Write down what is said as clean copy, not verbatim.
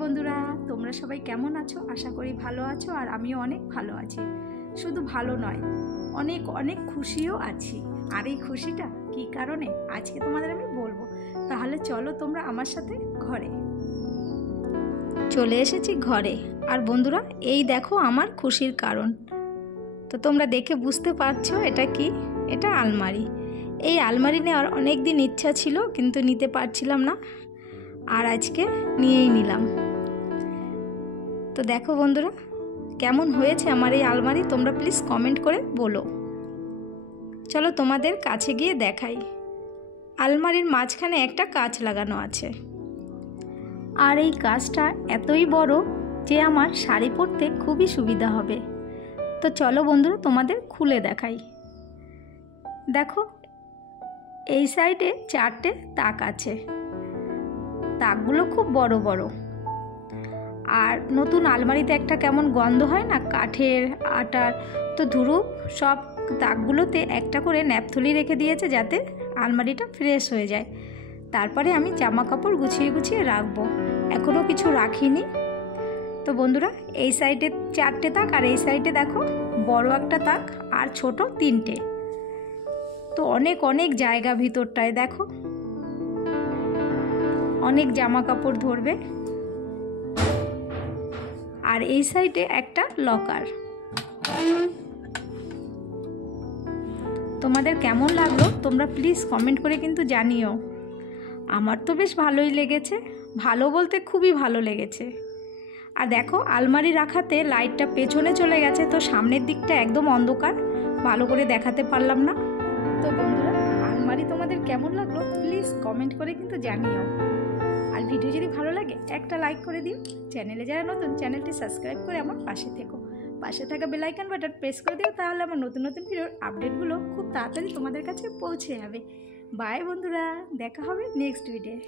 High বন্ধুরা, তোমরা সবাই কেমন আছো? আশা করি ভালো আছো, আর আমিও অনেক ভালো আছি। শুধু ভালো নয়, অনেক অনেক খুশিও আছি। আর এই খুশিটা কী কারণে আজকে তোমাদের আমি বলবো। তাহলে চলো তোমরা আমার সাথে ঘরে। চলে এসেছি ঘরে। আর বন্ধুরা, এই দেখো আমার খুশির কারণ। তো তোমরা দেখে বুঝতে পারছো এটা কি? এটা আলমারি। এই আলমারি নেওয়ার অনেক দিন ইচ্ছা ছিল, কিন্তু নিতে পারছিলাম না, আর আজকে নিয়েই নিলাম। তো দেখো বন্ধুরা, কেমন হয়েছে আমার এই আলমারি, তোমরা প্লিজ কমেন্ট করে বলো। চলো তোমাদের কাছে গিয়ে দেখাই। আলমারির মাঝখানে একটা কাঁচ লাগানো আছে, আর এই কাঁচটা এতই বড় যে আমার শাড়ি পরতে খুবই সুবিধা হবে। তো চলো বন্ধুরা, তোমাদের খুলে দেখাই। দেখো, এই সাইডে 4টে তাক আছে। তাকগুলো খুব বড় বড়। আর নতুন আলমারিতে একটা কেমন গন্ধ হয় না, কাঠের, আটার। তো ধুরু সব তাকগুলোতে একটা করে ন্যাপথলি রেখে দিয়েছে, যাতে আলমারিটা ফ্রেশ হয়ে যায়। তারপরে আমি জামা কাপড় গুছিয়ে গুছিয়ে রাখবো, এখনও কিছু রাখিনি। তো বন্ধুরা, এই সাইডে 4টে তাক, আর এই সাইডে দেখো বড় একটা তাক আর ছোট 3টে। তো অনেক অনেক জায়গা ভিতরটায়, দেখো অনেক জামা কাপড় ধরবে। আর এই সাইডে একটা লকার। তোমাদের কেমন লাগলো তোমরা প্লিজ কমেন্ট করে কিন্তু জানিও। আমার তো বেশ ভালোই লেগেছে, ভালো বলতে খুবই ভালো লেগেছে। আর দেখো, আলমারি রাখাতে লাইটটা পেছনে চলে গেছে, তো সামনের দিকটা একদম অন্ধকার, ভালো করে দেখাতে পারলাম না। তো বন্ধুরা, আলমারি তোমাদের কেমন লাগলো প্লিজ কমেন্ট করে কিন্তু জানিও। আর ভিডিও যদি ভালো লাগে একটা লাইক করে দিও। চ্যানেলে যারা নতুন, চ্যানেলটি সাবস্ক্রাইব করে আমার পাশে থেকো। পাশে থাকা বেল আইকন বাটন প্রেস করে দিও, তাহলে আমার নতুন নতুন ভিডিওর আপডেটগুলো খুব তাড়াতাড়ি তোমাদের কাছে পৌঁছে যাবে। বাই বন্ধুরা, দেখা হবে নেক্সট ভিডিও।